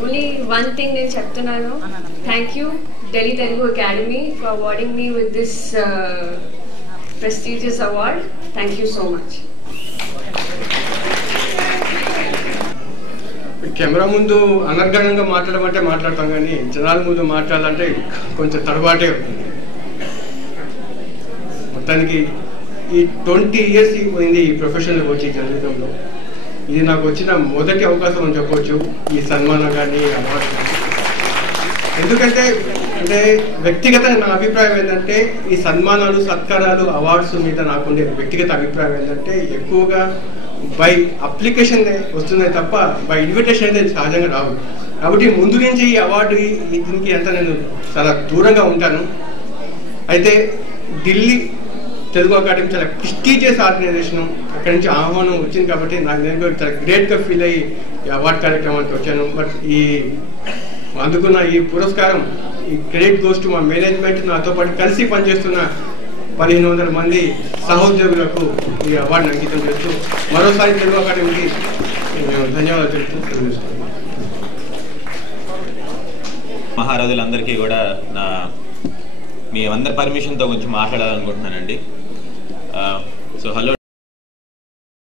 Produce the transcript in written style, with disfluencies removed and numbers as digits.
Only one thing నేను చెప్తున్నాను. Thank you Delhi Telugu Academy for awarding me with this prestigious award. Thank you so much. Camera ముందు అనర్గళంగా మాట్లాడమంటే మాట్లాడతాం కానీ జనాల ముందు మాట్లాడాలంటే కొంచెం తడబాటే అవుతుంది. మొత్తానికి ఈ 20 years పోయింది ఈ ప్రొఫెషన్లోకి వచ్చి జర్నలిజంలో. ఇది నాకు వచ్చిన మొదటి అవకాశం అని చెప్పవచ్చు, ఈ సన్మానం కానీ అవార్డు. ఎందుకంటే వ్యక్తిగతంగా నా అభిప్రాయం ఏంటంటే ఈ సన్మానాలు సత్కారాలు అవార్డ్స్ మీద నాకుండే వ్యక్తిగత అభిప్రాయం ఏంటంటే ఎక్కువగా బై అప్లికేషన్ వస్తున్నాయి తప్ప బై ఇన్విటేషన్ అయితే సహజంగా రావు. కాబట్టి ముందు నుంచి ఈ అవార్డు దీనికి అంతా నేను చాలా దూరంగా ఉంటాను. అయితే ఢిల్లీ తెలుగు అకాడమీ చాలా ప్రెస్టీజియస్ ఆర్గనైజేషను, అక్కడి నుంచి ఆహ్వానం వచ్చింది కాబట్టి నాకు నేను చాలా గ్రేట్గా ఫీల్ అయ్యి ఈ అవార్డు కార్యక్రమానికి వచ్చాను. బట్ ఈ అందుకున్న ఈ పురస్కారం ఈ క్రెడిట్ గోస్ టు మా మేనేజ్మెంట్, నాతో పాటు కలిసి పనిచేస్తున్న 1500 మంది సహోద్యోగులకు ఈ అవార్డును అంకితం చేస్తూ మరోసారి తెలుగు అకాడమీకి ధన్యవాదాలు తెలుపుతూ మహారాజులందరికీ కూడా మీ అందరి పర్మిషన్తో కొంచెం మాట్లాడాలనుకుంటున్నానండి. So hello